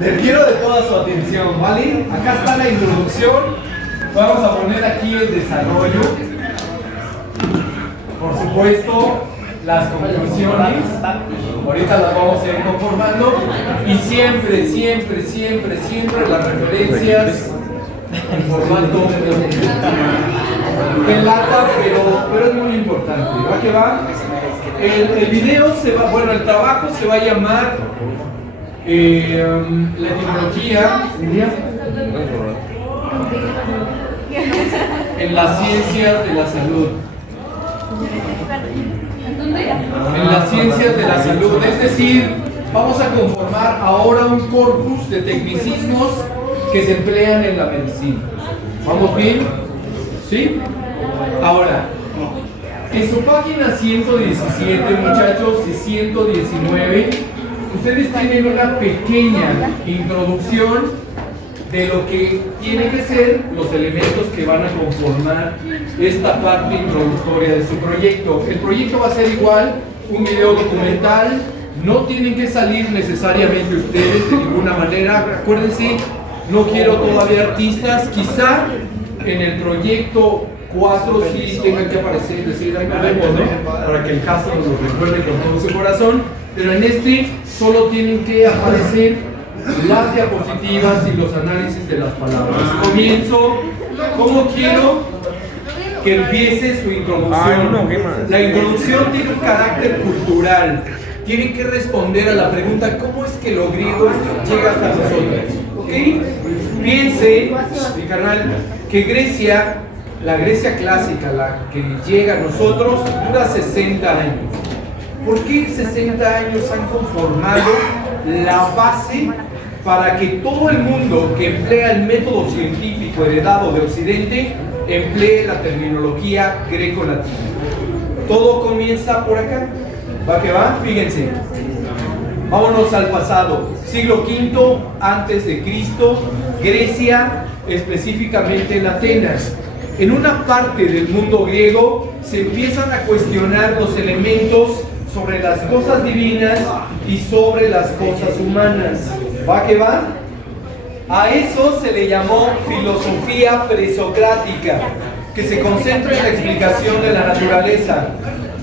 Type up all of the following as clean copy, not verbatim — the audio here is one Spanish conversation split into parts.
Requiero de toda su atención, ¿vale? Acá está la introducción. Vamos a poner aquí el desarrollo. Por supuesto, las conclusiones. Ahorita las vamos a ir conformando. Y siempre, siempre, siempre, siempre las referencias en formato de lata, pero es muy importante. ¿Va que va? El video se va, bueno, el trabajo se va a llamar la etimología en las ciencias de la salud. En las ciencias de la salud, es decir, vamos a conformar ahora un corpus de tecnicismos que se emplean en la medicina. ¿Vamos bien? ¿Sí? Ahora, en su página 117, muchachos, y 119, ustedes tienen una pequeña introducción de lo que tienen que ser los elementos que van a conformar esta parte introductoria de su proyecto. El proyecto va a ser igual, un video documental, no tienen que salir necesariamente ustedes de ninguna manera. Acuérdense, no quiero todavía artistas, quizá en el proyecto 4 sí tengan que aparecer, decir, ahí nos vemos, ¿no? Para que el caso nos lo recuerde con todo su corazón, pero en este solo tienen que aparecer las diapositivas y los análisis de las palabras. Comienzo. ¿Cómo quiero que empiece su introducción? La introducción tiene un carácter cultural. Tienen que responder a la pregunta: ¿cómo es que lo griego llega hasta nosotros? ¿Ok? Piense, mi carnal, que Grecia, la Grecia clásica, la que llega a nosotros, dura 60 años. ¿Por qué 60 años han conformado la base para que todo el mundo que emplea el método científico heredado de Occidente emplee la terminología greco-latina? Todo comienza por acá. ¿Va que va? Fíjense. Vámonos al pasado. Siglo V antes de Cristo, Grecia, específicamente en Atenas. En una parte del mundo griego se empiezan a cuestionar los elementos sobre las cosas divinas y sobre las cosas humanas. ¿Va que va? A eso se le llamó filosofía presocrática, que se concentra en la explicación de la naturaleza.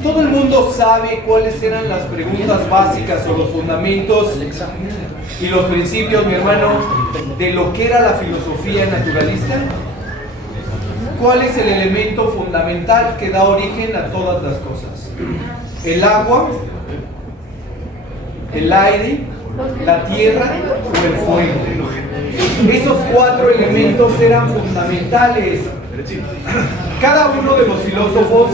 Todo el mundo sabe cuáles eran las preguntas básicas o los fundamentos y los principios, mi hermano, de lo que era la filosofía naturalista. ¿Cuál es el elemento fundamental que da origen a todas las cosas? ¿El agua, el aire, la tierra o el fuego? Esos cuatro elementos eran fundamentales. Cada uno de los filósofos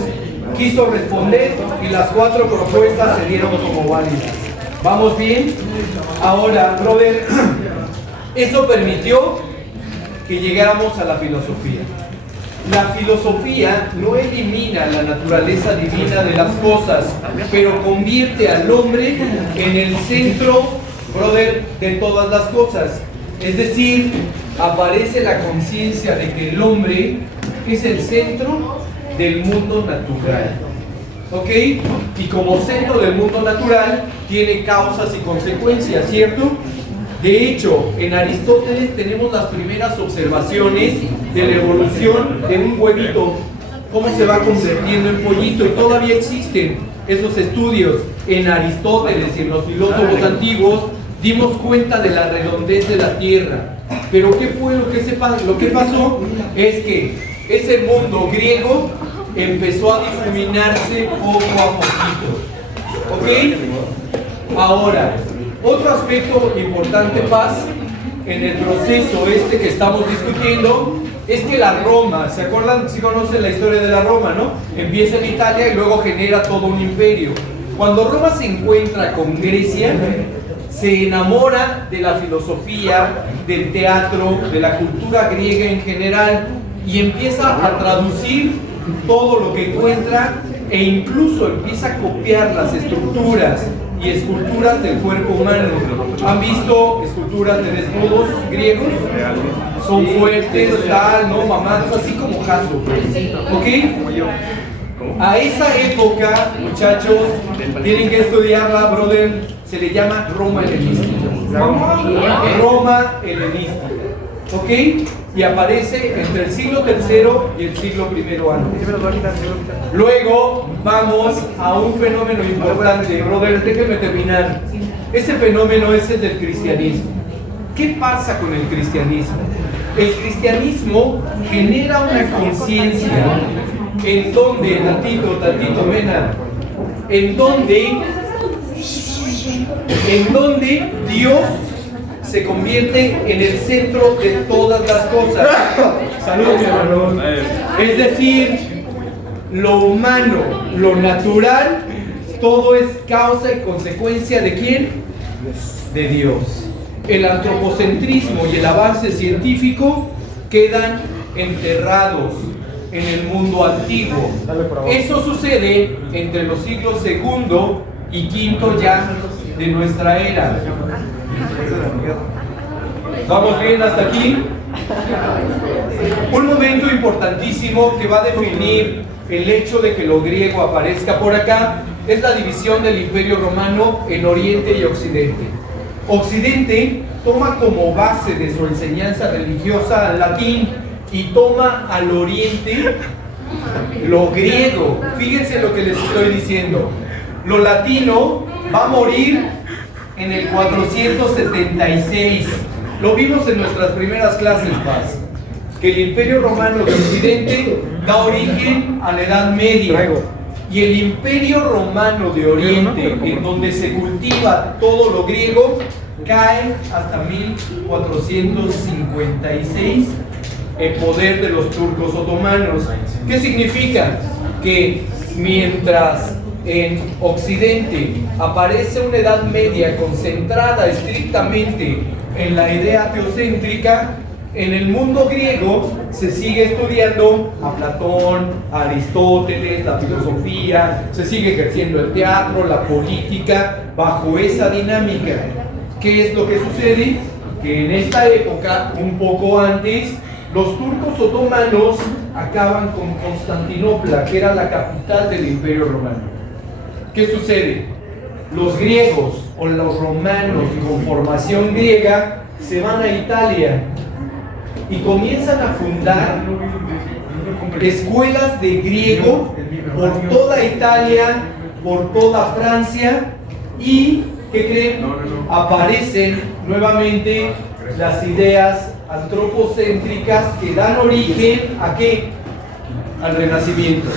quiso responder y las cuatro propuestas se dieron como válidas. ¿Vamos bien? Ahora, brother, eso permitió que llegáramos a la filosofía. La filosofía no elimina la naturaleza divina de las cosas, pero convierte al hombre en el centro, brother, de todas las cosas. Es decir, aparece la conciencia de que el hombre es el centro del mundo natural. ¿Ok? Y como centro del mundo natural, tiene causas y consecuencias, ¿cierto? De hecho, en Aristóteles tenemos las primeras observaciones de la evolución de un huevito, cómo se va convirtiendo en pollito, y todavía existen esos estudios. En Aristóteles y en los filósofos antiguos dimos cuenta de la redondez de la Tierra. Pero ¿qué fue lo que pasó? Es que ese mundo griego empezó a difuminarse poco a poquito. ¿Ok? Ahora, otro aspecto importante, Paz, en el proceso que estamos discutiendo, es que la Roma, ¿se acuerdan? Sí conocen la historia de la Roma, ¿no? Empieza en Italia y luego genera todo un imperio. Cuando Roma se encuentra con Grecia, se enamora de la filosofía, del teatro, de la cultura griega en general, y empieza a traducir todo lo que encuentra e incluso empieza a copiar las estructuras y esculturas del cuerpo humano. ¿Han visto esculturas de desnudos griegos? Son fuertes, tal, ¿no? Mamados, así como Jaso. ¿Ok? A esa época, muchachos, tienen que estudiarla, brother, se le llama Roma helenística. Roma helenística. ¿Ok? Y aparece entre el siglo III y el siglo I antes. Luego vamos a un fenómeno importante. Brother, déjenme terminar. Ese fenómeno es el del cristianismo. ¿Qué pasa con el cristianismo? El cristianismo genera una conciencia en donde, tantito, Mena, en donde Dios se convierte en el centro de todas las cosas. Salud, mi hermano. Es decir, lo humano, lo natural, todo es causa y consecuencia ¿de quién? De Dios. El antropocentrismo y el avance científico quedan enterrados en el mundo antiguo. Eso sucede entre los siglos II y V ya de nuestra era. ¿Vamos bien hasta aquí? Un momento importantísimo que va a definir el hecho de que lo griego aparezca por acá es la división del Imperio Romano en Oriente y Occidente. Occidente toma como base de su enseñanza religiosa al latín y toma al Oriente lo griego. Fíjense lo que les estoy diciendo. Lo latino va a morir en el 476. Lo vimos en nuestras primeras clases, Paz. Que el Imperio Romano de Occidente da origen a la Edad Media. Y el Imperio Romano de Oriente, en donde se cultiva todo lo griego, cae hasta 1456 en poder de los turcos otomanos. ¿Qué significa? Que mientras en Occidente aparece una Edad Media concentrada estrictamente en la idea teocéntrica, en el mundo griego se sigue estudiando a Platón, a Aristóteles, la filosofía, se sigue ejerciendo el teatro, la política, bajo esa dinámica. ¿Qué es lo que sucede? Que en esta época, un poco antes, los turcos otomanos acaban con Constantinopla, que era la capital del Imperio Romano. ¿Qué sucede? Los griegos o los romanos con formación griega se van a Italia y comienzan a fundar escuelas de griego por toda Italia, por toda Francia y, ¿qué creen? Aparecen nuevamente las ideas antropocéntricas que dan origen ¿a qué? Al Renacimiento,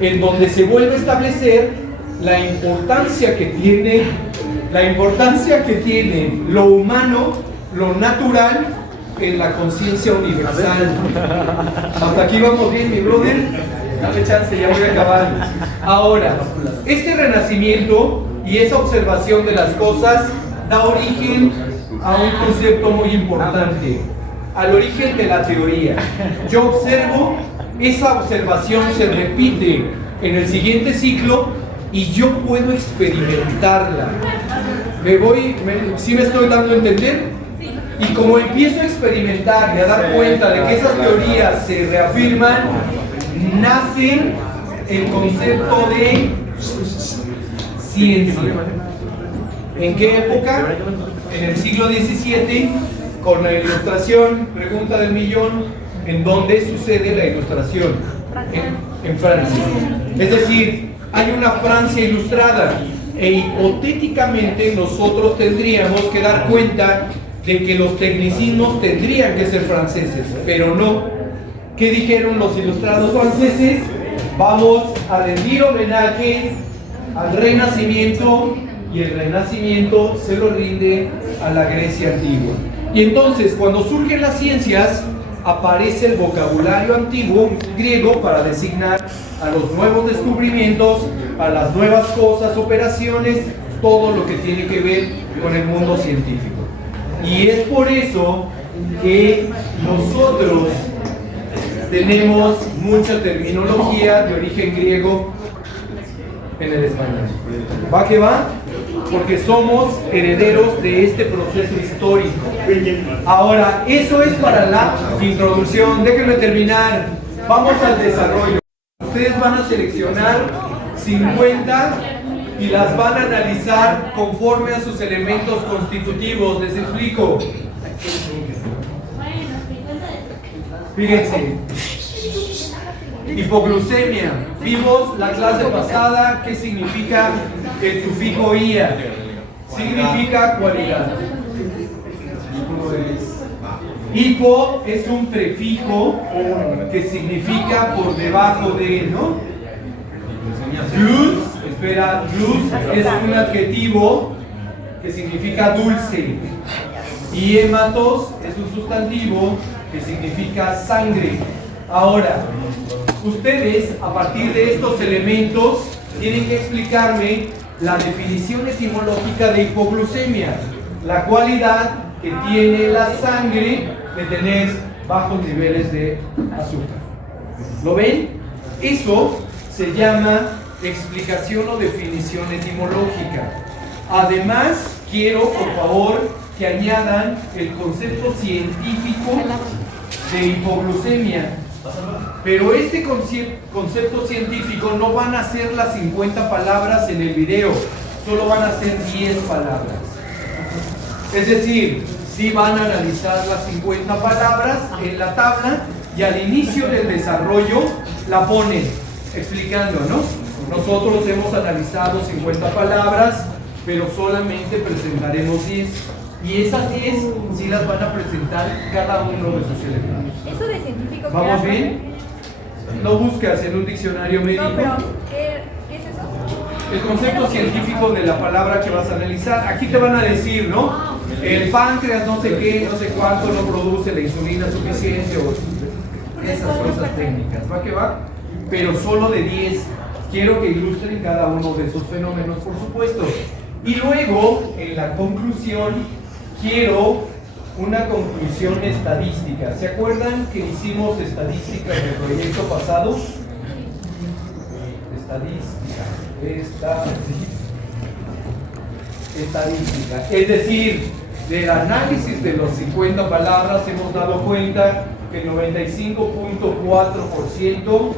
en donde se vuelve a establecer la importancia que tiene lo humano, lo natural en la conciencia universal. Hasta aquí vamos bien, mi brother. Dame chance, ya voy a acabar. Ahora, este renacimiento y esa observación de las cosas da origen a un concepto muy importante, al origen de la teoría. Yo observo, esa observación se repite en el siguiente ciclo y yo puedo experimentarla. ¿Sí me estoy dando a entender? Y como empiezo a experimentar y a dar cuenta de que esas teorías se reafirman, nace el concepto de ciencia. ¿En qué época? En el siglo XVII, con la Ilustración. Pregunta del millón: ¿en dónde sucede la Ilustración? En Francia. Es decir, hay una Francia ilustrada e hipotéticamente nosotros tendríamos que dar cuenta de que los tecnicismos tendrían que ser franceses, pero no. ¿Qué dijeron los ilustrados franceses? Vamos a rendir homenaje al Renacimiento, y el Renacimiento se lo rinde a la Grecia antigua. Y entonces, cuando surgen las ciencias, aparece el vocabulario antiguo griego para designar a los nuevos descubrimientos, a las nuevas cosas, operaciones, todo lo que tiene que ver con el mundo científico. Y es por eso que nosotros tenemos mucha terminología de origen griego en el español. ¿Va que va? Porque somos herederos de este proceso histórico. Ahora, eso es para la introducción. Déjenme terminar. Vamos al desarrollo. Ustedes van a seleccionar 50 y las van a analizar conforme a sus elementos constitutivos. Les explico. Fíjense. Hipoglucemia. Vimos la clase pasada qué significa el sufijo IA. Significa cualidad. Hipo es un prefijo que significa por debajo de, ¿no? Glus, glus es un adjetivo que significa dulce. Y hematos es un sustantivo que significa sangre. Ahora, ustedes a partir de estos elementos tienen que explicarme la definición etimológica de hipoglucemia, la cualidad que tiene la sangre de tener bajos niveles de azúcar. ¿Lo ven? Eso se llama explicación o definición etimológica. Además, quiero por favor que añadan el concepto científico de hipoglucemia. Pero este concepto científico no van a ser las 50 palabras en el video, solo van a ser 10 palabras. Es decir, sí van a analizar las 50 palabras en la tabla y al inicio del desarrollo la ponen explicando, ¿no? Nosotros hemos analizado 50 palabras, pero solamente presentaremos 10. Y esas 10 sí las van a presentar cada uno de sus elementos. ¿Eso de científico? ¿Vamos bien? No buscas en un diccionario médico. No, pero ¿qué es eso? El concepto científico de la palabra que vas a analizar. Aquí te van a decir, ¿no? El páncreas no sé qué, no sé cuánto no produce la insulina suficiente o esas cosas técnicas. ¿Va que va? Pero solo de 10. Quiero que ilustren cada uno de esos fenómenos, por supuesto. Y luego, en la conclusión, quiero una conclusión estadística. ¿Se acuerdan que hicimos estadística en el proyecto pasado? Estadística. Es decir, del análisis de los 50 palabras hemos dado cuenta que el 95.4%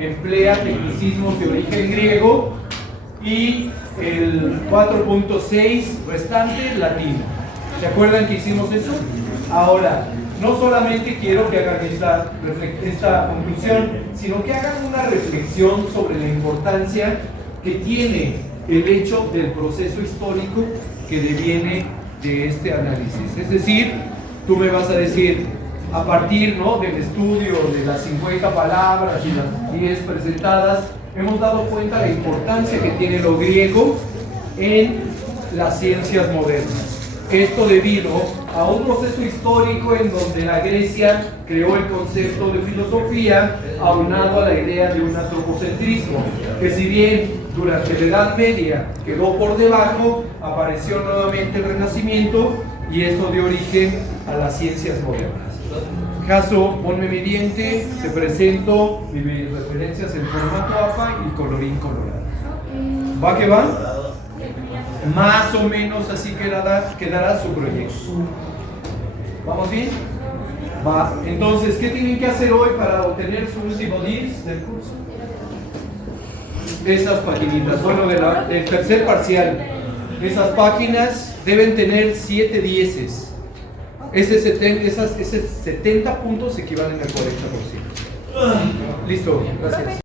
emplea tecnicismos de origen griego y el 4.6% restante latino. ¿Se acuerdan que hicimos eso? Ahora, no solamente quiero que hagan esta conclusión, sino que hagan una reflexión sobre la importancia que tiene el hecho del proceso histórico que deviene de este análisis. Es decir, tú me vas a decir, a partir, ¿no?, del estudio de las 50 palabras y las 10 presentadas, hemos dado cuenta de la importancia que tiene lo griego en las ciencias modernas. Esto debido a un proceso histórico en donde la Grecia creó el concepto de filosofía aunado a la idea de un antropocentrismo, que si bien durante la Edad Media quedó por debajo, apareció nuevamente el Renacimiento y eso dio origen a las ciencias modernas. Caso, ponme mi diente, te presento mis referencias en formato APA y colorín colorado. ¿Va que va? Más o menos así quedará su proyecto. ¿Vamos bien? Va. Entonces, ¿qué tienen que hacer hoy para obtener su último 10 del curso? Esas paginitas, bueno, del tercer parcial. Esas páginas deben tener 7 dieces. Ese 70 puntos equivalen al 40%. Listo, gracias.